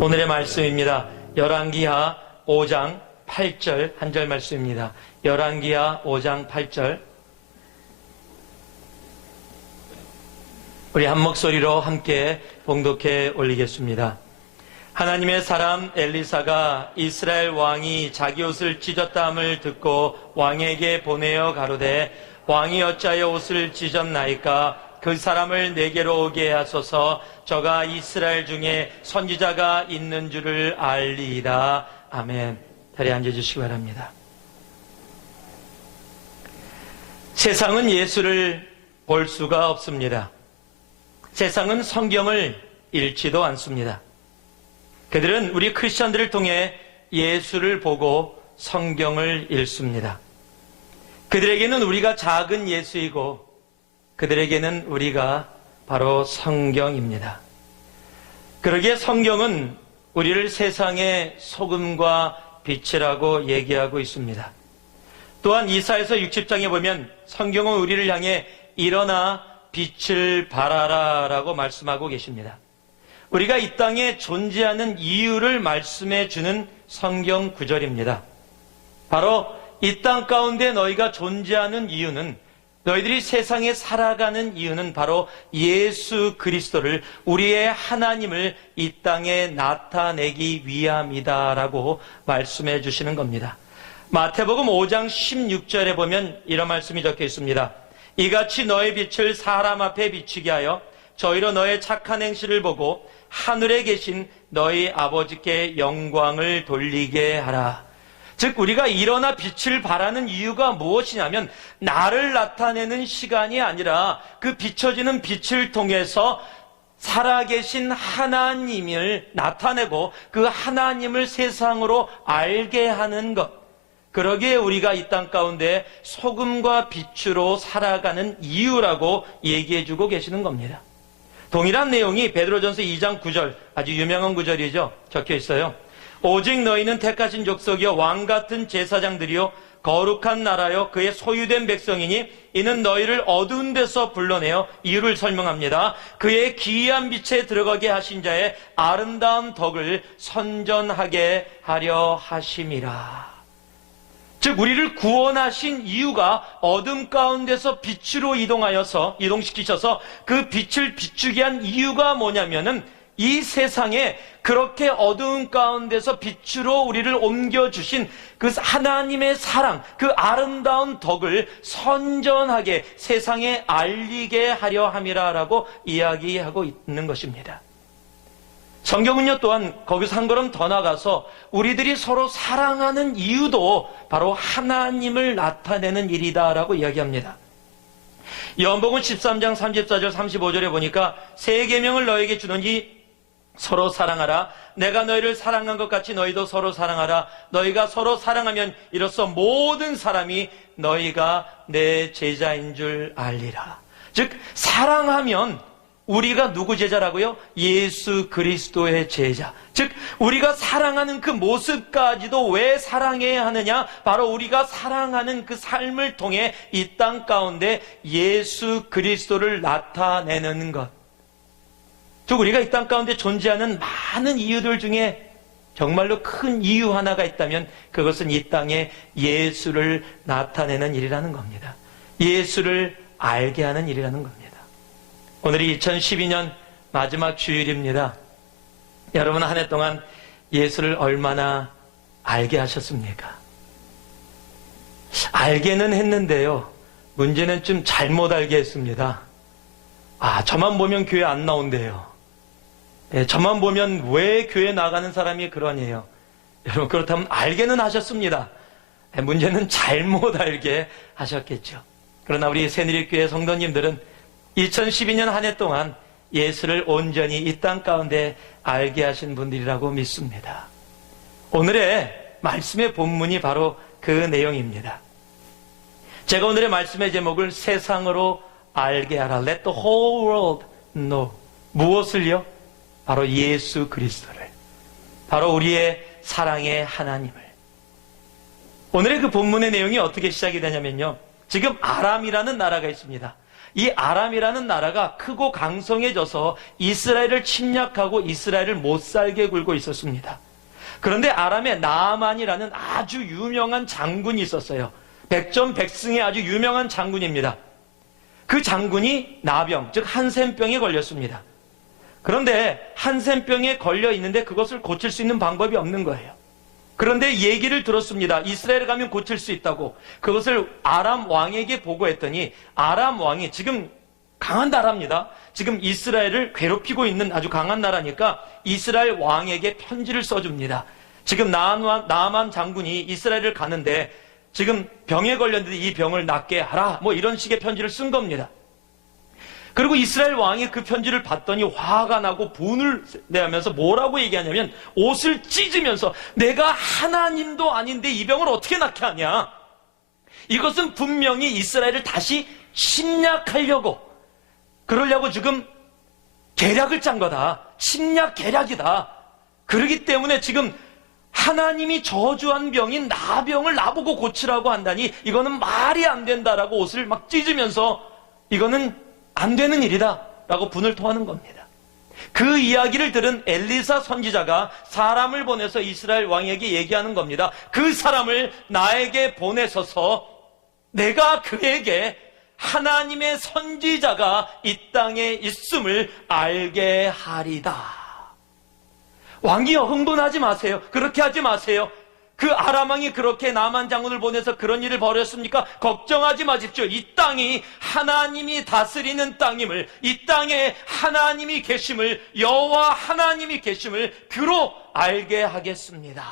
오늘의 말씀입니다. 열왕기하 5장 8절 한 절 말씀입니다. 열왕기하 5장 8절. 우리 한 목소리로 함께 봉독해 올리겠습니다. 하나님의 사람 엘리사가 이스라엘 왕이 자기 옷을 찢었다함을 듣고 왕에게 보내어 가로되 왕이 어찌하여 옷을 찢었나이까? 그 사람을 내게로 오게 하소서. 저가 이스라엘 중에 선지자가 있는 줄을 알리이다. 아멘. 자리에 앉아주시기 바랍니다. 세상은 예수를 볼 수가 없습니다. 세상은 성경을 읽지도 않습니다. 그들은 우리 크리스천들을 통해 예수를 보고 성경을 읽습니다. 그들에게는 우리가 작은 예수이고 그들에게는 우리가 바로 성경입니다. 그러기에 성경은 우리를 세상의 소금과 빛이라고 얘기하고 있습니다. 또한 이사야서 60장에 보면 성경은 우리를 향해 일어나 빛을 발하라 라고 말씀하고 계십니다. 우리가 이 땅에 존재하는 이유를 말씀해 주는 성경 구절입니다. 바로 이 땅 가운데 너희가 존재하는 이유는, 너희들이 세상에 살아가는 이유는 바로 예수 그리스도를, 우리의 하나님을 이 땅에 나타내기 위함이다라고 말씀해 주시는 겁니다. 마태복음 5장 16절에 보면 이런 말씀이 적혀 있습니다. 이같이 너의 빛을 사람 앞에 비추게 하여 저희로 너의 착한 행실을 보고 하늘에 계신 너희 아버지께 영광을 돌리게 하라. 즉 우리가 일어나 빛을 발하는 이유가 무엇이냐면 나를 나타내는 시간이 아니라 그 비춰지는 빛을 통해서 살아계신 하나님을 나타내고 그 하나님을 세상으로 알게 하는 것. 그러기에 우리가 이 땅 가운데 소금과 빛으로 살아가는 이유라고 얘기해주고 계시는 겁니다. 동일한 내용이 베드로전서 2장 9절, 아주 유명한 구절이죠. 적혀 있어요. 오직 너희는 택하신 족속이요 왕같은 제사장들이요 거룩한 나라요 그의 소유된 백성이니 이는 너희를 어두운 데서 불러내어 이유를 설명합니다. 그의 기이한 빛에 들어가게 하신 자의 아름다운 덕을 선전하게 하려 하심이라. 즉 우리를 구원하신 이유가 어둠 가운데서 빛으로 이동시키셔서 그 빛을 비추게 한 이유가 뭐냐면은 이 세상에 그렇게 어두운 가운데서 빛으로 우리를 옮겨주신 그 하나님의 사랑, 그 아름다운 덕을 선전하게 세상에 알리게 하려 함이라라고 이야기하고 있는 것입니다. 성경은요 또한 거기서 한 걸음 더 나가서 우리들이 서로 사랑하는 이유도 바로 하나님을 나타내는 일이다라고 이야기합니다. 요한복음 13장 34절 35절에 보니까 새 계명을 너에게 주노니 서로 사랑하라. 내가 너희를 사랑한 것 같이 너희도 서로 사랑하라. 너희가 서로 사랑하면 이로써 모든 사람이 너희가 내 제자인 줄 알리라. 즉 사랑하면 우리가 누구 제자라고요? 예수 그리스도의 제자. 즉 우리가 사랑하는 그 모습까지도 왜 사랑해야 하느냐? 바로 우리가 사랑하는 그 삶을 통해 이 땅 가운데 예수 그리스도를 나타내는 것. 즉 우리가 이 땅 가운데 존재하는 많은 이유들 중에 정말로 큰 이유 하나가 있다면 그것은 이 땅에 예수를 나타내는 일이라는 겁니다. 예수를 알게 하는 일이라는 겁니다. 오늘이 2012년 마지막 주일입니다. 여러분 한 해 동안 예수를 얼마나 알게 하셨습니까? 알게는 했는데요. 문제는 좀 잘못 알게 했습니다. 저만 보면 교회 안 나온대요. 저만 보면 왜 교회 나가는 사람이 그러네요. 여러분 그렇다면 알게는 하셨습니다. 문제는 잘못 알게 하셨겠죠. 그러나 우리 새누리교회 성도님들은 2012년 한 해 동안 예수를 온전히 이 땅 가운데 알게 하신 분들이라고 믿습니다. 오늘의 말씀의 본문이 바로 그 내용입니다. 제가 오늘의 말씀의 제목을 세상으로 알게 하라. Let the whole world know. 무엇을요? 바로 예수 그리스도를. 바로 우리의 사랑의 하나님을. 오늘의 그 본문의 내용이 어떻게 시작이 되냐면요. 지금 아람이라는 나라가 있습니다. 이 아람이라는 나라가 크고 강성해져서 이스라엘을 침략하고 이스라엘을 못 살게 굴고 있었습니다. 그런데 아람에 나아만이라는 아주 유명한 장군이 있었어요. 백전백승의 아주 유명한 장군입니다. 그 장군이 나병, 즉 한센병에 걸렸습니다. 그런데 한센병에 걸려 있는데 그것을 고칠 수 있는 방법이 없는 거예요. 그런데 얘기를 들었습니다. 이스라엘에 가면 고칠 수 있다고. 그것을 아람 왕에게 보고했더니 아람 왕이, 지금 강한 나라입니다. 지금 이스라엘을 괴롭히고 있는 아주 강한 나라니까 이스라엘 왕에게 편지를 써줍니다. 지금 나아만 장군이 이스라엘을 가는데 지금 병에 걸렸는데 이 병을 낫게 하라, 뭐 이런 식의 편지를 쓴 겁니다. 그리고 이스라엘 왕이 그 편지를 봤더니 화가 나고 분을 내면서 뭐라고 얘기하냐면, 옷을 찢으면서 내가 하나님도 아닌데 이 병을 어떻게 낫게 하냐, 이것은 분명히 이스라엘을 다시 침략하려고, 그러려고 지금 계략을 짠 거다, 침략 계략이다. 그렇기 때문에 지금 하나님이 저주한 병인 나병을 나보고 고치라고 한다니 이거는 말이 안 된다라고 옷을 막 찢으면서 이거는 안 되는 일이다 라고 분을 토하는 겁니다. 그 이야기를 들은 엘리사 선지자가 사람을 보내서 이스라엘 왕에게 얘기하는 겁니다. 그 사람을 나에게 보내서서 내가 그에게 하나님의 선지자가 이 땅에 있음을 알게 하리다. 왕이여, 흥분하지 마세요. 그렇게 하지 마세요. 그 아람 왕이 그렇게 나만 장군을 보내서 그런 일을 벌였습니까? 걱정하지 마십시오. 이 땅이 하나님이 다스리는 땅임을, 이 땅에 하나님이 계심을, 여호와 하나님이 계심을 그로 알게 하겠습니다.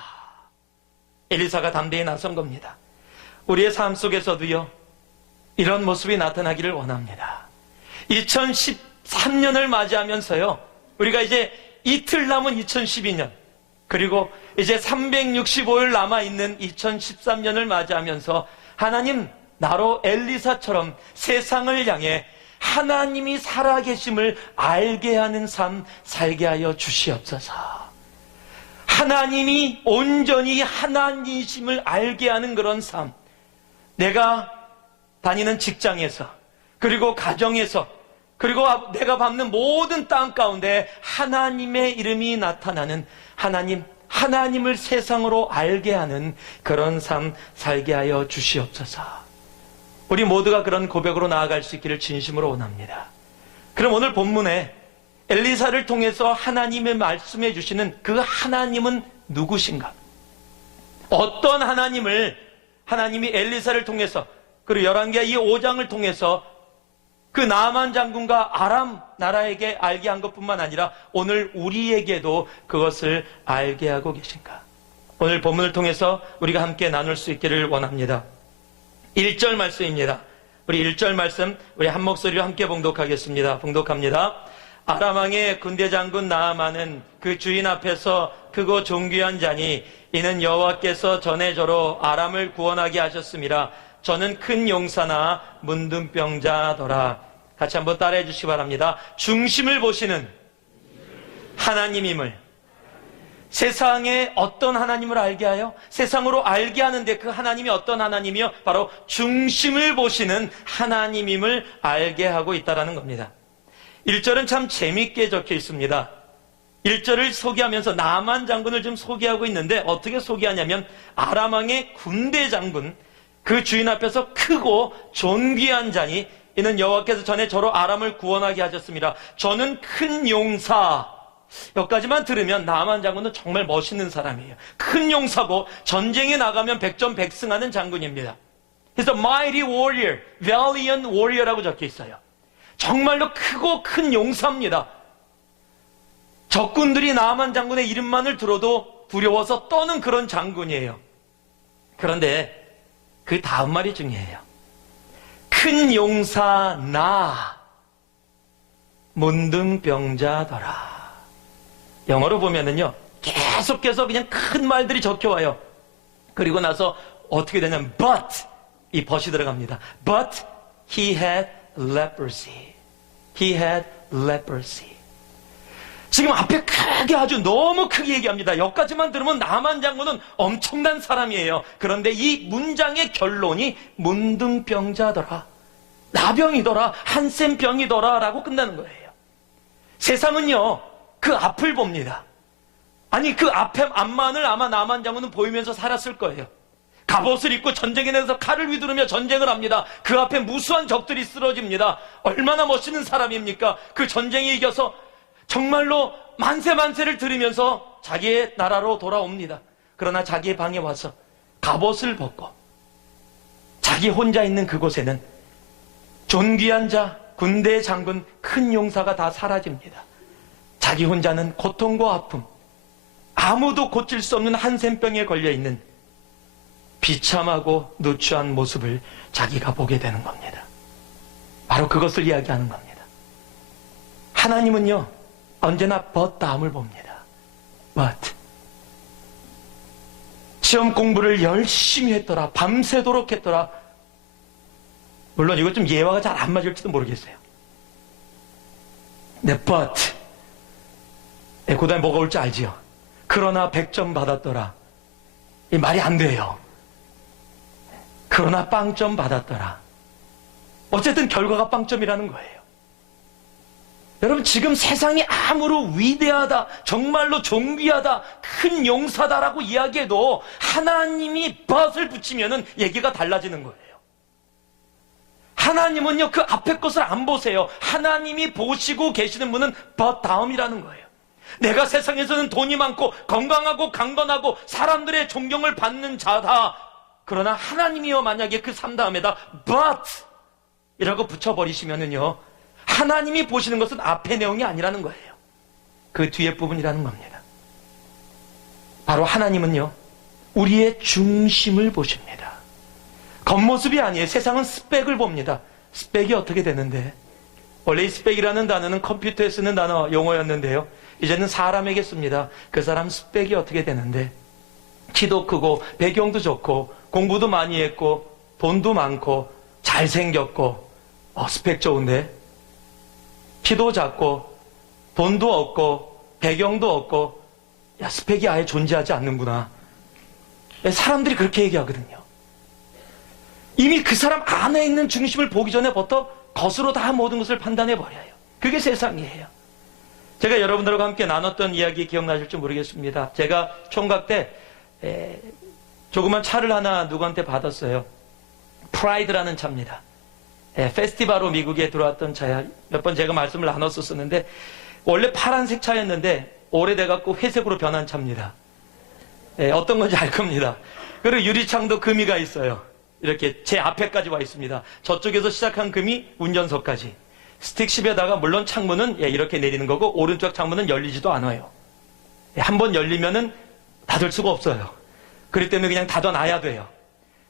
엘리사가 담대히 나선 겁니다. 우리의 삶 속에서도요, 이런 모습이 나타나기를 원합니다. 2013년을 맞이하면서요, 우리가 이제 이틀 남은 2012년, 그리고 이제 365일 남아있는 2013년을 맞이하면서 하나님, 나로 엘리사처럼 세상을 향해 하나님이 살아계심을 알게 하는 삶 살게 하여 주시옵소서. 하나님이 온전히 하나님이심을 알게 하는 그런 삶, 내가 다니는 직장에서, 그리고 가정에서, 그리고 내가 밟는 모든 땅 가운데 하나님의 이름이 나타나는, 하나님을 세상으로 알게 하는 그런 삶 살게 하여 주시옵소서. 우리 모두가 그런 고백으로 나아갈 수 있기를 진심으로 원합니다. 그럼 오늘 본문에 엘리사를 통해서 하나님의 말씀해 주시는 그 하나님은 누구신가? 어떤 하나님을 하나님이 엘리사를 통해서, 그리고 열왕기하 이 5장을 통해서 그 나아만 장군과 아람 나라에게 알게 한 것뿐만 아니라 오늘 우리에게도 그것을 알게 하고 계신가? 오늘 본문을 통해서 우리가 함께 나눌 수 있기를 원합니다. 1절 말씀입니다. 우리 1절 말씀 우리 한 목소리로 함께 봉독하겠습니다. 봉독합니다. 아람 왕의 군대 장군 나아만은 그 주인 앞에서 크고 존귀한 자니 이는 여호와께서 전에 저로 아람을 구원하게 하셨음이라. 저는 큰 용사나 문둥병자더라. 같이 한번 따라해 주시기 바랍니다. 중심을 보시는 하나님임을. 세상에 어떤 하나님을 알게 하여? 세상으로 알게 하는데 그 하나님이 어떤 하나님이요? 바로 중심을 보시는 하나님임을 알게 하고 있다는 겁니다. 1절은 참 재미있게 적혀 있습니다. 1절을 소개하면서 나아만 장군을 좀 소개하고 있는데 어떻게 소개하냐면 아람 왕의 군대 장군, 그 주인 앞에서 크고 존귀한 자니 이는 여호와께서 전에 저로 아람을 구원하게 하셨습니다. 저는 큰 용사. 여기까지만 들으면 나아만 장군은 정말 멋있는 사람이에요. 큰 용사고 전쟁에 나가면 백전백승하는 장군입니다. He's a mighty warrior, valiant warrior라고 적혀 있어요. 정말로 크고 큰 용사입니다. 적군들이 나아만 장군의 이름만을 들어도 두려워서 떠는 그런 장군이에요. 그런데 그 다음 말이 중요해요. 큰 용사 나 문둥병자더라. 영어로 보면은요, 계속해서 그냥 큰 말들이 적혀와요. 그리고 나서 어떻게 되냐면 but, 이 but이 들어갑니다. But he had leprosy. He had leprosy. 지금 앞에 크게, 아주 너무 크게 얘기합니다. 여기까지만 들으면 나아만 장군은 엄청난 사람이에요. 그런데 이 문장의 결론이 문둥병자더라. 나병이더라, 한센병이더라 라고 끝나는 거예요. 세상은요, 그 앞을 봅니다. 아니, 그 앞만을 아마 나만 장군은 보이면서 살았을 거예요. 갑옷을 입고 전쟁에 나가서 칼을 휘두르며 전쟁을 합니다. 그 앞에 무수한 적들이 쓰러집니다. 얼마나 멋있는 사람입니까? 그 전쟁에 이겨서 정말로 만세만세를 들으면서 자기의 나라로 돌아옵니다. 그러나 자기의 방에 와서 갑옷을 벗고 자기 혼자 있는 그곳에는 존귀한 자, 군대의 장군, 큰 용사가 다 사라집니다. 자기 혼자는 고통과 아픔, 아무도 고칠 수 없는 한센병에 걸려있는 비참하고 누추한 모습을 자기가 보게 되는 겁니다. 바로 그것을 이야기하는 겁니다. 하나님은요, 언제나 but 다음을 봅니다. but. 시험 공부를 열심히 했더라, 밤새도록 했더라. 물론 이거 좀 예화가 잘 안 맞을지도 모르겠어요. 네, but. 네, 그 다음에 뭐가 올지 알지요? 그러나 100점 받았더라. 이 말이 안 돼요. 그러나 빵점 받았더라. 어쨌든 결과가 빵점이라는 거예요. 여러분, 지금 세상이 아무로 위대하다, 정말로 존귀하다, 큰 용사다라고 이야기해도 하나님이 but을 붙이면은 얘기가 달라지는 거예요. 하나님은요, 그 앞에 것을 안 보세요. 하나님이 보시고 계시는 분은 but 다음이라는 거예요. 내가 세상에서는 돈이 많고 건강하고 강건하고 사람들의 존경을 받는 자다. 그러나 하나님이요, 만약에 그 삶 다음에다 but 이라고 붙여버리시면은요, 하나님이 보시는 것은 앞의 내용이 아니라는 거예요. 그 뒤에 부분이라는 겁니다. 바로 하나님은요, 우리의 중심을 보십니다. 겉모습이 아니에요. 세상은 스펙을 봅니다. 스펙이 어떻게 되는데, 원래 이 스펙이라는 단어는 컴퓨터에 쓰는 단어 용어였는데요, 이제는 사람에게 씁니다. 그 사람 스펙이 어떻게 되는데, 키도 크고 배경도 좋고 공부도 많이 했고 돈도 많고 잘생겼고, 스펙 좋은데, 키도 작고 돈도 없고 배경도 없고, 야, 스펙이 아예 존재하지 않는구나. 사람들이 그렇게 얘기하거든요. 이미 그 사람 안에 있는 중심을 보기 전에부터 겉으로 다 모든 것을 판단해버려요. 그게 세상이에요. 제가 여러분들과 함께 나눴던 이야기 기억나실지 모르겠습니다. 제가 총각 때 조그만 차를 하나 누구한테 받았어요. 프라이드라는 차입니다. 페스티벌로 미국에 들어왔던 차야. 몇 번 제가 말씀을 나눴었는데, 원래 파란색 차였는데 오래돼갖고 회색으로 변한 차입니다. 어떤 건지 알 겁니다. 그리고 유리창도 금이가 있어요. 이렇게 제 앞에까지 와 있습니다. 저쪽에서 시작한 금이 운전석까지. 스틱십에다가 물론 창문은 이렇게 내리는 거고, 오른쪽 창문은 열리지도 않아요. 한번 열리면은 닫을 수가 없어요. 그렇기 때문에 그냥 닫아놔야 돼요.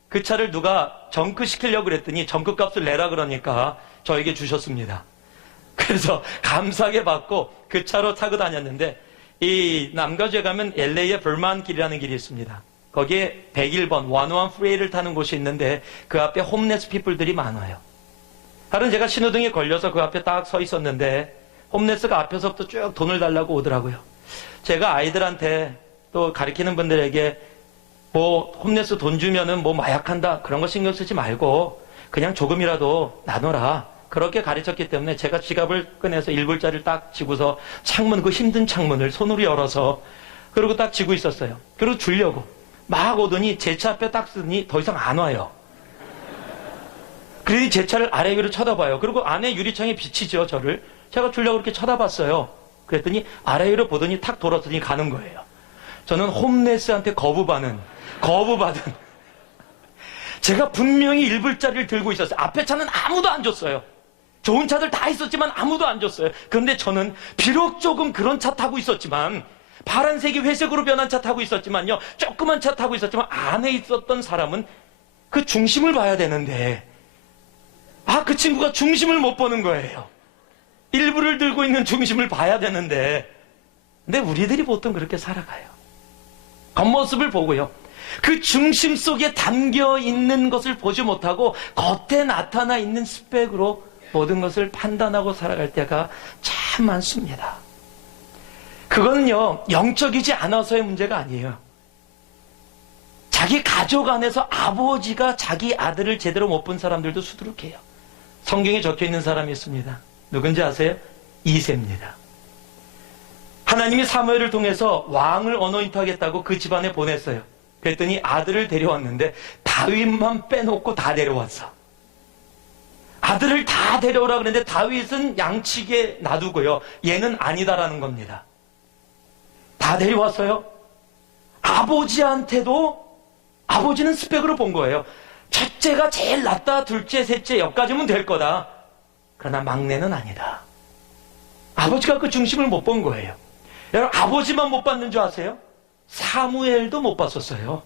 그 차를 누가 정크 시키려고 그랬더니 정크 값을 내라 그러니까 저에게 주셨습니다. 그래서 감사하게 받고 그 차로 타고 다녔는데, 이 남가주에 가면 LA의 벌만 길이라는 길이 있습니다. 거기에 101번 101 프레이를 타는 곳이 있는데, 그 앞에 홈레스 피플들이 많아요. 하루는 제가 신호등에 걸려서 그 앞에 딱 서 있었는데, 홈레스가 앞에서부터 쭉 돈을 달라고 오더라고요. 제가 아이들한테 또 가르치는 분들에게 뭐 홈레스 돈 주면은 뭐 마약한다, 그런 거 신경 쓰지 말고 그냥 조금이라도 나눠라, 그렇게 가르쳤기 때문에 제가 지갑을 꺼내서 1불짜리를 딱 쥐고서 창문, 그 힘든 창문을 손으로 열어서 그리고 딱 쥐고 있었어요. 그리고 주려고 막 오더니 제 차 앞에 딱 쓰더니 더 이상 안 와요. 그러니 제 차를 아래 위로 쳐다봐요. 그리고 안에 유리창에 비치죠, 저를. 제가 주려고 그렇게 쳐다봤어요. 그랬더니 아래 위로 보더니 탁 돌아서더니 가는 거예요. 저는 홈레스한테 거부받은 제가 분명히 1불짜리를 들고 있었어요. 앞에 차는 아무도 안 줬어요. 좋은 차들 다 있었지만 아무도 안 줬어요. 그런데 저는 비록 조금 그런 차 타고 있었지만, 파란색이 회색으로 변한 차 타고 있었지만요, 조그만 차 타고 있었지만 안에 있었던 사람은 그 중심을 봐야 되는데, 그 친구가 중심을 못 보는 거예요. 일부를 들고 있는 중심을 봐야 되는데, 근데 우리들이 보통 그렇게 살아가요. 겉모습을 보고요, 그 중심 속에 담겨 있는 것을 보지 못하고 겉에 나타나 있는 스펙으로 모든 것을 판단하고 살아갈 때가 참 많습니다. 그거는요, 영적이지 않아서의 문제가 아니에요. 자기 가족 안에서 아버지가 자기 아들을 제대로 못 본 사람들도 수두룩해요. 성경에 적혀 있는 사람이 있습니다. 누군지 아세요? 이새입니다. 하나님이 사무엘을 통해서 왕을 어노인트하겠다고 그 집안에 보냈어요. 그랬더니 아들을 데려왔는데 다윗만 빼놓고 다 데려왔어. 아들을 다 데려오라 그랬는데 다윗은 양치기에 놔두고요. 얘는 아니다라는 겁니다. 다 데려왔어요. 아버지한테도 아버지는 스펙으로 본 거예요. 첫째가 제일 낫다, 둘째, 셋째 여기까지면 될 거다. 그러나 막내는 아니다. 아버지가 그 중심을 못 본 거예요. 여러분, 아버지만 못 봤는 줄 아세요? 사무엘도 못 봤었어요.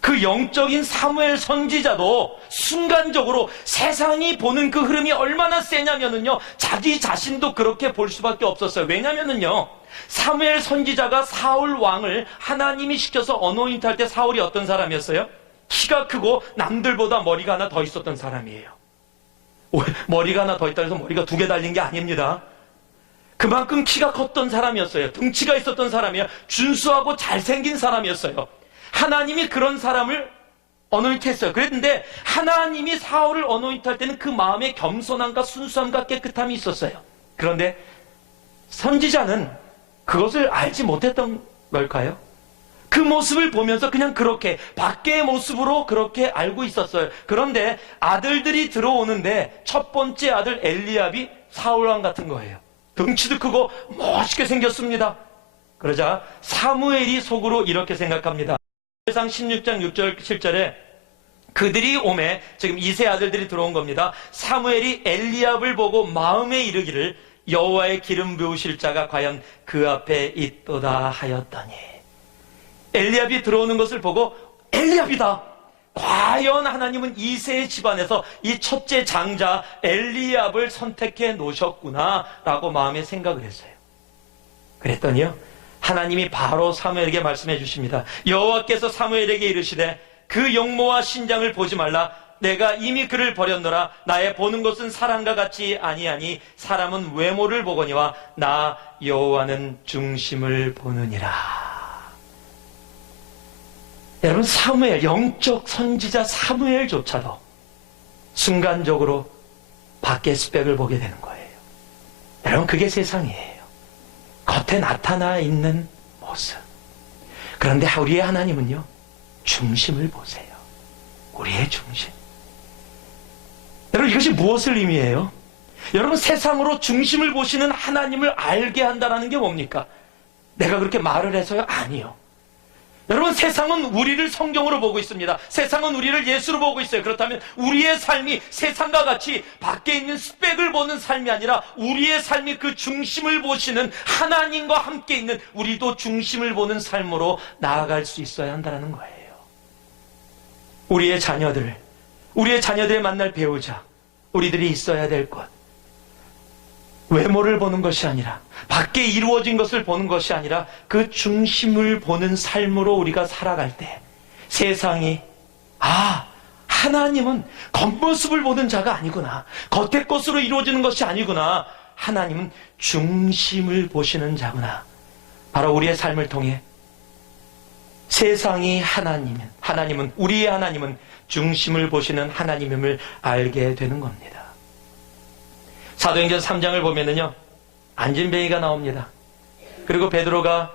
그 영적인 사무엘 선지자도 순간적으로 세상이 보는 그 흐름이 얼마나 세냐면은요, 자기 자신도 그렇게 볼 수밖에 없었어요. 왜냐면은요, 사무엘 선지자가 사울 왕을 하나님이 시켜서 어노인트 할 때 사울이 어떤 사람이었어요? 키가 크고 남들보다 머리가 하나 더 있었던 사람이에요. 머리가 하나 더 있다 해서 머리가 2개 달린 게 아닙니다. 그만큼 키가 컸던 사람이었어요. 등치가 있었던 사람이에요. 준수하고 잘생긴 사람이었어요. 하나님이 그런 사람을 어노인트 했어요. 그랬는데 하나님이 사울을 어노인트 할 때는 그 마음에 겸손함과 순수함과 깨끗함이 있었어요. 그런데 선지자는 그것을 알지 못했던 걸까요? 그 모습을 보면서 그냥 그렇게 밖의 모습으로 그렇게 알고 있었어요. 그런데 아들들이 들어오는데 첫 번째 아들 엘리압이 사울왕 같은 거예요. 덩치도 크고 멋있게 생겼습니다. 그러자 사무엘이 속으로 이렇게 생각합니다. 사무엘상 16장 6절 7절에 그들이 오매, 지금 이세 아들들이 들어온 겁니다. 사무엘이 엘리압을 보고 마음에 이르기를 여호와의 기름 부으실 자가 과연 그 앞에 있도다 하였더니, 엘리압이 들어오는 것을 보고 엘리압이다. 과연 하나님은 이세의 집안에서 이 첫째 장자 엘리압을 선택해 놓으셨구나 라고 마음에 생각을 했어요. 그랬더니요, 하나님이 바로 사무엘에게 말씀해 주십니다. 여호와께서 사무엘에게 이르시되 그 용모와 신장을 보지 말라. 내가 이미 그를 버렸노라. 나의 보는 것은 사람과 같지 아니하니 사람은 외모를 보거니와 나 여호와는 중심을 보느니라. 여러분, 사무엘, 영적 선지자 사무엘조차도 순간적으로 밖의 스펙을 보게 되는 거예요. 여러분, 그게 세상이에요. 겉에 나타나 있는 모습. 그런데 우리의 하나님은요, 중심을 보세요. 우리의 중심. 여러분, 이것이 무엇을 의미해요? 여러분, 세상으로 중심을 보시는 하나님을 알게 한다는 게 뭡니까? 내가 그렇게 말을 해서요? 아니요. 여러분, 세상은 우리를 성경으로 보고 있습니다. 세상은 우리를 예수로 보고 있어요. 그렇다면 우리의 삶이 세상과 같이 밖에 있는 스펙을 보는 삶이 아니라 우리의 삶이 그 중심을 보시는 하나님과 함께 있는, 우리도 중심을 보는 삶으로 나아갈 수 있어야 한다는 거예요. 우리의 자녀들을 만날 배우자, 우리들이 있어야 될 것, 외모를 보는 것이 아니라, 밖에 이루어진 것을 보는 것이 아니라 그 중심을 보는 삶으로 우리가 살아갈 때 세상이, 하나님은 겉모습을 보는 자가 아니구나, 겉의 것으로 이루어지는 것이 아니구나, 하나님은 중심을 보시는 자구나. 바로 우리의 삶을 통해 세상이 하나님은 우리의 하나님은 중심을 보시는 하나님임을 알게 되는 겁니다. 사도행전 3장을 보면은요, 안진뱅이가 나옵니다. 그리고 베드로가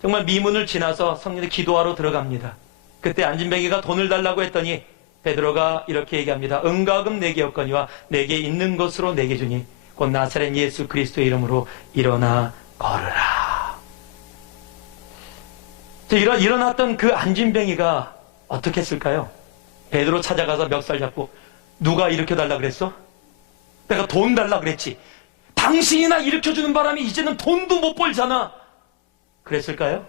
정말 미문을 지나서 성령의 기도하러 들어갑니다. 그때 안진뱅이가 돈을 달라고 했더니 베드로가 이렇게 얘기합니다. 은과금 내게 없거니와 내게 있는 것으로 내게 주니 곧 나사렛 예수 그리스도의 이름으로 일어나 걸으라. 일어났던 그 안진뱅이가 어떻게 했을까요? 베드로 찾아가서 멱살 잡고, 누가 일으켜달라 그랬어? 내가 돈 달라 그랬지. 당신이나 일으켜주는 바람에 이제는 돈도 못 벌잖아. 그랬을까요?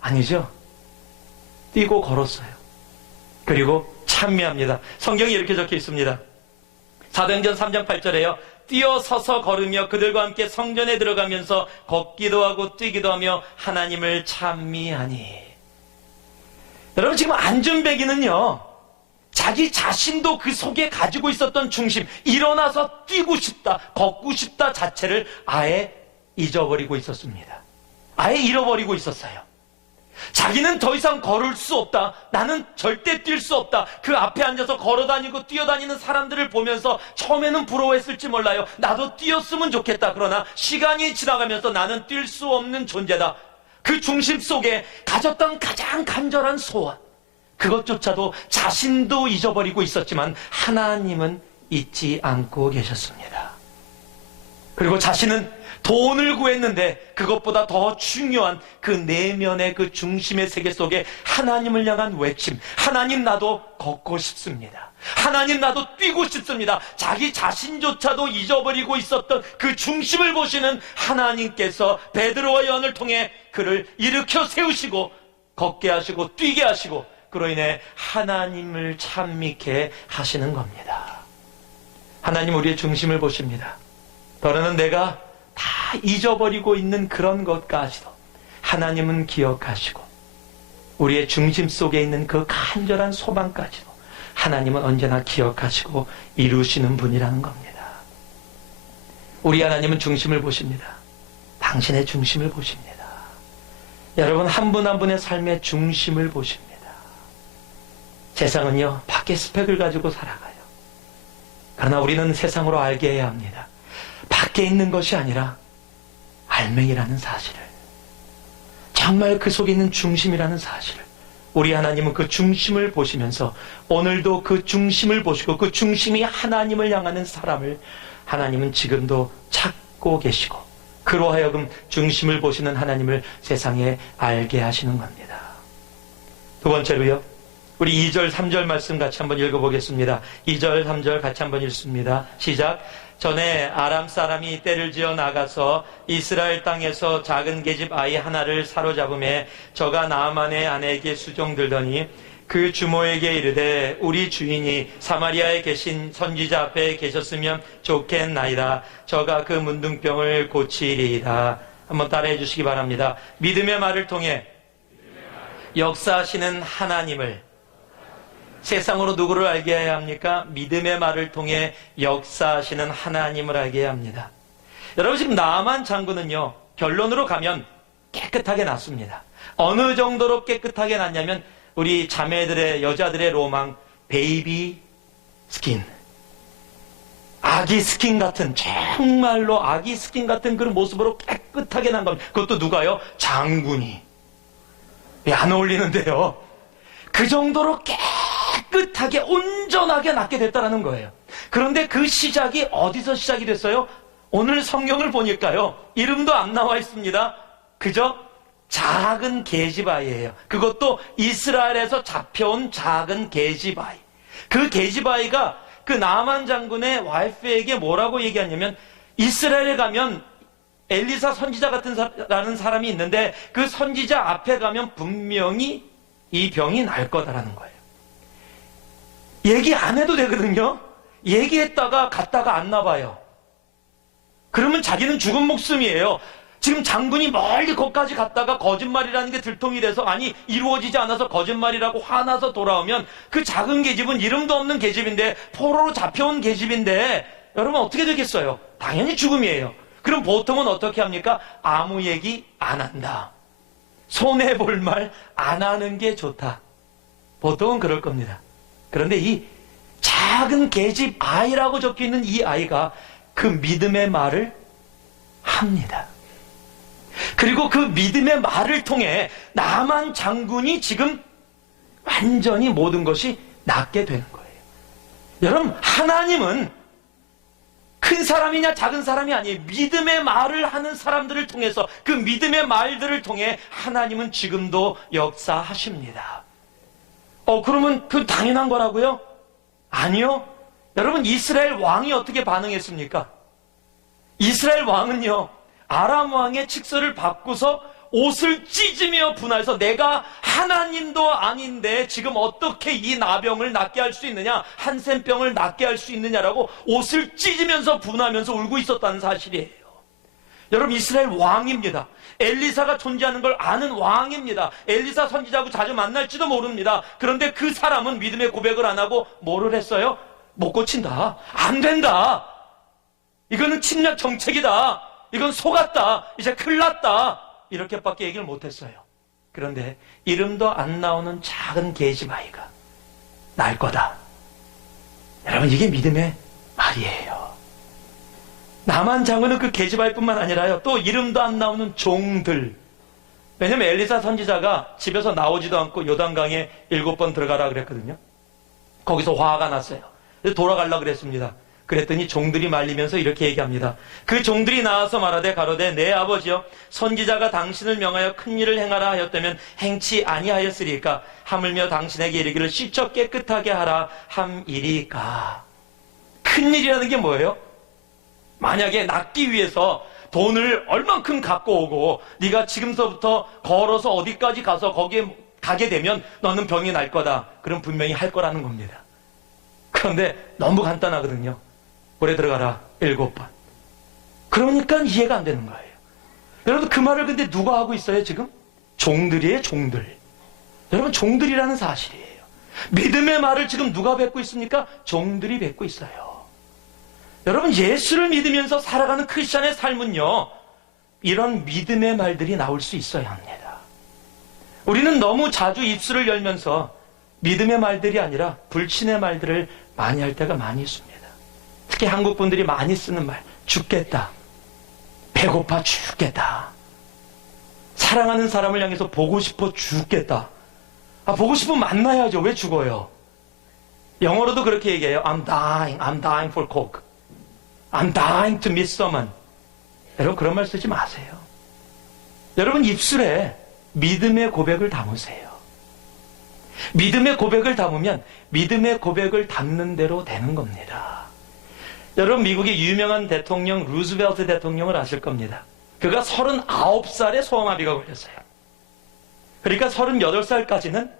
아니죠. 뛰고 걸었어요. 그리고 찬미합니다. 성경에 이렇게 적혀 있습니다. 사도행전 3장 8절에요. 뛰어서서 걸으며 그들과 함께 성전에 들어가면서 걷기도 하고 뛰기도 하며 하나님을 찬미하니. 여러분, 지금 안진뱅이는요, 자기 자신도 그 속에 가지고 있었던 중심, 일어나서 뛰고 싶다, 걷고 싶다 자체를 아예 잊어버리고 있었습니다. 아예 잃어버리고 있었어요. 자기는 더 이상 걸을 수 없다. 나는 절대 뛸 수 없다. 그 앞에 앉아서 걸어다니고 뛰어다니는 사람들을 보면서 처음에는 부러워했을지 몰라요. 나도 뛰었으면 좋겠다. 그러나 시간이 지나가면서 나는 뛸 수 없는 존재다. 그 중심 속에 가졌던 가장 간절한 소원, 그것조차도 자신도 잊어버리고 있었지만 하나님은 잊지 않고 계셨습니다. 그리고 자신은 돈을 구했는데 그것보다 더 중요한 그 내면의 그 중심의 세계 속에 하나님을 향한 외침, 하나님 나도 걷고 싶습니다. 하나님 나도 뛰고 싶습니다. 자기 자신조차도 잊어버리고 있었던 그 중심을 보시는 하나님께서 베드로와 요한을 통해 그를 일으켜 세우시고 걷게 하시고 뛰게 하시고 그로 인해 하나님을 찬미케 하시는 겁니다. 하나님 우리의 중심을 보십니다. 더러는 내가 다 잊어버리고 있는 그런 것까지도 하나님은 기억하시고 우리의 중심 속에 있는 그 간절한 소망까지도 하나님은 언제나 기억하시고 이루시는 분이라는 겁니다. 우리 하나님은 중심을 보십니다. 당신의 중심을 보십니다. 여러분 한 분 한 분의 삶의 중심을 보십니다. 세상은요 밖의 스펙을 가지고 살아가요. 그러나 우리는 세상으로 알게 해야 합니다. 밖에 있는 것이 아니라 알맹이라는 사실을, 정말 그 속에 있는 중심이라는 사실을, 우리 하나님은 그 중심을 보시면서 오늘도 그 중심을 보시고 그 중심이 하나님을 향하는 사람을 하나님은 지금도 찾고 계시고 그로 하여금 중심을 보시는 하나님을 세상에 알게 하시는 겁니다. 두 번째로요, 우리 2절 3절 말씀 같이 한번 읽어보겠습니다. 2절 3절 같이 한번 읽습니다. 시작. 전에 아람 사람이 떼를 지어 나가서 이스라엘 땅에서 작은 계집 아이 하나를 사로잡음에 저가 나아만의 아내에게 수종들더니 그 주모에게 이르되 우리 주인이 사마리아에 계신 선지자 앞에 계셨으면 좋겠나이다. 저가 그 문둥병을 고치리이다. 한번 따라해 주시기 바랍니다. 믿음의 말을 통해 역사하시는 하나님을 세상으로 누구를 알게 해야 합니까? 믿음의 말을 통해 역사하시는 하나님을 알게 해야 합니다. 여러분 지금 나아만 장군은요 결론으로 가면 깨끗하게 났습니다. 어느 정도로 깨끗하게 났냐면 우리 자매들의 여자들의 로망 베이비 스킨, 아기 스킨 같은, 정말로 아기 스킨 같은 그런 모습으로 깨끗하게 난 겁니다. 그것도 누가요? 장군이. 안 어울리는데요. 그 정도로 깨끗하게 온전하게 낫게 됐다는 거예요. 그런데 그 시작이 어디서 시작이 됐어요? 오늘 성경을 보니까요 이름도 안 나와 있습니다. 그저 작은 계집아이예요. 그것도 이스라엘에서 잡혀온 작은 계집아이. 그 계집아이가 그 나아만 장군의 와이프에게 뭐라고 얘기하냐면 이스라엘에 가면 엘리사 선지자 라는 사람이 있는데 그 선지자 앞에 가면 분명히 이 병이 날 거다라는 거예요. 얘기 안 해도 되거든요. 얘기했다가 갔다가 안 나봐요. 그러면 자기는 죽은 목숨이에요. 지금 장군이 멀리 거기까지 갔다가 거짓말이라는 게 들통이 돼서 아니 이루어지지 않아서 거짓말이라고 화나서 돌아오면 그 작은 계집은 이름도 없는 계집인데 포로로 잡혀온 계집인데 여러분 어떻게 되겠어요? 당연히 죽음이에요. 그럼 보통은 어떻게 합니까? 아무 얘기 안 한다. 손해볼 말 안 하는 게 좋다. 보통은 그럴 겁니다. 그런데 이 작은 계집 아이라고 적혀있는 이 아이가 그 믿음의 말을 합니다. 그리고 그 믿음의 말을 통해 나만 장군이 지금 완전히 모든 것이 낫게 되는 거예요. 여러분 하나님은 큰 사람이냐 작은 사람이 아니에요. 믿음의 말을 하는 사람들을 통해서 그 믿음의 말들을 통해 하나님은 지금도 역사하십니다. 그러면 그 당연한 거라고요? 아니요. 여러분 이스라엘 왕이 어떻게 반응했습니까? 이스라엘 왕은요 아람 왕의 칙서를 받고서 옷을 찢으며 분하여서 내가 하나님도 아닌데 지금 어떻게 이 나병을 낫게 할 수 있느냐, 한센병을 낫게 할 수 있느냐라고 옷을 찢으면서 분하면서 울고 있었다는 사실이에요. 여러분 이스라엘 왕입니다. 엘리사가 존재하는 걸 아는 왕입니다. 엘리사 선지자하고 자주 만날지도 모릅니다. 그런데 그 사람은 믿음의 고백을 안 하고 뭐를 했어요? 못 고친다. 안 된다. 이거는 침략 정책이다. 이건 속았다. 이제 큰일 났다. 이렇게밖에 얘기를 못했어요. 그런데 이름도 안 나오는 작은 계집아이가 날 거다. 여러분, 이게 믿음의 말이에요. 나만 장군은 그 계집아이뿐만 아니라요, 또 이름도 안 나오는 종들. 왜냐면 엘리사 선지자가 집에서 나오지도 않고 요단강에 7번 들어가라 그랬거든요. 거기서 화가 났어요. 그래서 돌아가려고 그랬습니다. 그랬더니 종들이 말리면서 이렇게 얘기합니다. 그 종들이 나와서 말하되 가로되 내 아버지여, 선지자가 당신을 명하여 큰 일을 행하라 하였다면 행치 아니하였으리까? 하물며 당신에게 이르기를 씻어 깨끗하게 하라 함이리까? 큰 일이라는 게 뭐예요? 만약에 낫기 위해서 돈을 얼만큼 갖고 오고 네가 지금서부터 걸어서 어디까지 가서 거기에 가게 되면 너는 병이 날 거다. 그럼 분명히 할 거라는 겁니다. 그런데 너무 간단하거든요. 물에 들어가라 7번. 그러니까 이해가 안 되는 거예요. 여러분, 그 말을 근데 누가 하고 있어요 지금? 종들이에요, 종들. 여러분, 종들이라는 사실이에요. 믿음의 말을 지금 누가 뱉고 있습니까? 종들이 뱉고 있어요. 여러분, 예수를 믿으면서 살아가는 크리스찬의 삶은요, 이런 믿음의 말들이 나올 수 있어야 합니다. 우리는 너무 자주 입술을 열면서 믿음의 말들이 아니라 불신의 말들을 많이 할 때가 많이 있습니다. 특히 한국 분들이 많이 쓰는 말, 죽겠다, 배고파 죽겠다, 사랑하는 사람을 향해서 보고 싶어 죽겠다. 보고 싶으면 만나야죠. 왜 죽어요? 영어로도 그렇게 얘기해요. I'm dying for coke. I'm dying to meet someone. 여러분, 그런 말 쓰지 마세요. 여러분, 입술에 믿음의 고백을 담으세요. 믿음의 고백을 담으면 믿음의 고백을 담는 대로 되는 겁니다. 여러분, 미국의 유명한 대통령 루즈벨트 대통령을 아실 겁니다. 그가 39살에 소아마비가 걸렸어요. 그러니까 38살까지는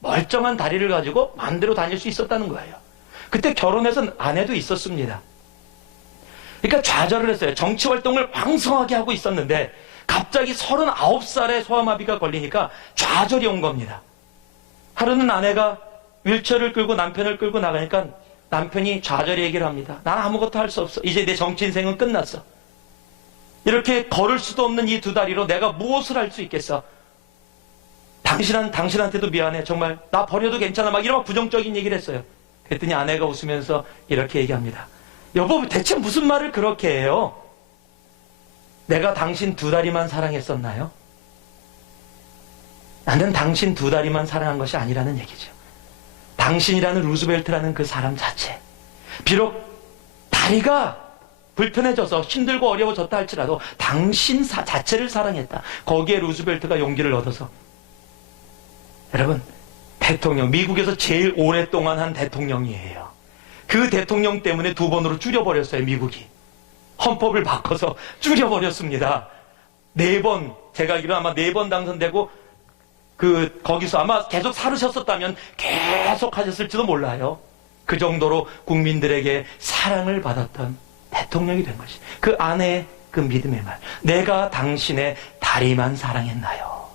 멀쩡한 다리를 가지고 마음대로 다닐 수 있었다는 거예요. 그때 결혼해서 아내도 있었습니다. 그러니까 좌절을 했어요. 정치 활동을 왕성하게 하고 있었는데 갑자기 39살에 소아마비가 걸리니까 좌절이 온 겁니다. 하루는 아내가 휠체어를 끌고 남편을 끌고 나가니까 남편이 좌절 얘기를 합니다. 난 아무것도 할 수 없어. 이제 내 정치 인생은 끝났어. 이렇게 걸을 수도 없는 이 2다리로 내가 무엇을 할 수 있겠어? 당신한테도 미안해. 정말 나 버려도 괜찮아. 막 이런 부정적인 얘기를 했어요. 그랬더니 아내가 웃으면서 이렇게 얘기합니다. 여보, 대체 무슨 말을 그렇게 해요? 내가 당신 2다리만 사랑했었나요? 나는 당신 2다리만 사랑한 것이 아니라는 얘기죠. 당신이라는 루즈벨트라는 그 사람 자체, 비록 다리가 불편해져서 힘들고 어려워졌다 할지라도 당신 자체를 사랑했다. 거기에 루즈벨트가 용기를 얻어서, 여러분, 대통령, 미국에서 제일 오랫동안 한 대통령이에요. 그 대통령 때문에 2번으로 줄여버렸어요. 미국이 헌법을 바꿔서 줄여버렸습니다. 4번, 제가 알기로 아마 4번 당선되고 거기서 아마 계속 살으셨었다면 계속 하셨을지도 몰라요. 그 정도로 국민들에게 사랑을 받았던 대통령이 된 것이, 그 아내의 그 믿음의 말, 내가 당신의 다리만 사랑했나요?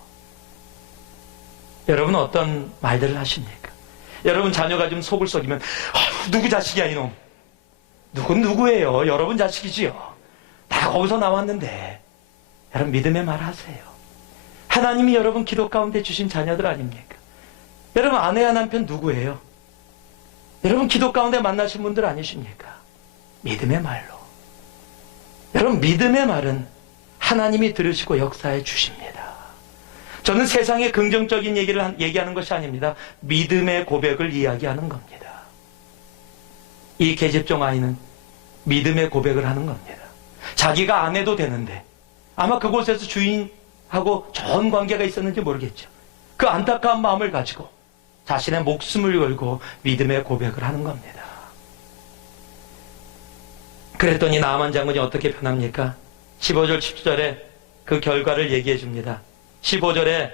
여러분은 어떤 말들을 하십니까? 여러분 자녀가 좀 속을 썩이면 누구 자식이야 이놈? 누군 누구예요? 여러분 자식이지요. 다 거기서 나왔는데. 여러분, 믿음의 말 하세요. 하나님이 여러분 기도 가운데 주신 자녀들 아닙니까? 여러분, 아내와 남편 누구예요? 여러분 기도 가운데 만나신 분들 아니십니까? 믿음의 말로. 여러분, 믿음의 말은 하나님이 들으시고 역사해 주십니다. 저는 세상의 긍정적인 얘기를 얘기하는 것이 아닙니다. 믿음의 고백을 이야기하는 겁니다. 이 계집종 아이는 믿음의 고백을 하는 겁니다. 자기가 아내도 되는데 아마 그곳에서 주인하고 좋은 관계가 있었는지 모르겠죠. 그 안타까운 마음을 가지고 자신의 목숨을 걸고 믿음의 고백을 하는 겁니다. 그랬더니 나아만 장군이 어떻게 변합니까? 15절 17절에 그 결과를 얘기해 줍니다. 15절에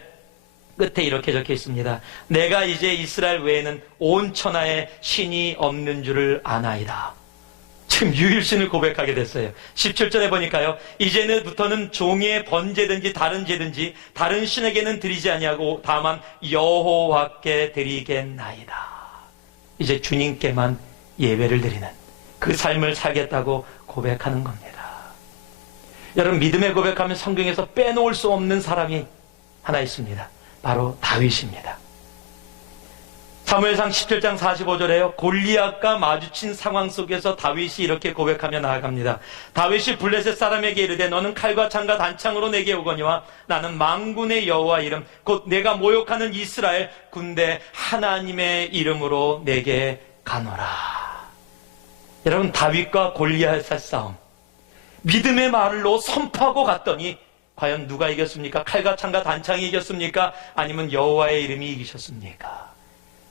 끝에 이렇게 적혀 있습니다. 내가 이제 이스라엘 외에는 온 천하에 신이 없는 줄을 아나이다. 지금 유일신을 고백하게 됐어요. 17절에 보니까요, 이제부터는 종의 번제든지 다른 제든지 다른 신에게는 드리지 아니하고 다만 여호와께 드리겠나이다. 이제 주님께만 예배를 드리는 그 삶을 살겠다고 고백하는 겁니다. 여러분, 믿음의 고백하면 성경에서 빼놓을 수 없는 사람이 하나 있습니다. 바로 다윗입니다. 사무엘상 17장 45절에요. 골리앗과 마주친 상황 속에서 다윗이 이렇게 고백하며 나아갑니다. 다윗이 블레셋 사람에게 이르되 너는 칼과 창과 단창으로 내게 오거니와 나는 만군의 여호와 이름 곧 내가 모욕하는 이스라엘 군대 하나님의 이름으로 내게 가노라. 여러분, 다윗과 골리앗의 싸움, 믿음의 말로 선포하고 갔더니 과연 누가 이겼습니까? 칼과 창과 단창이 이겼습니까? 아니면 여호와의 이름이 이기셨습니까?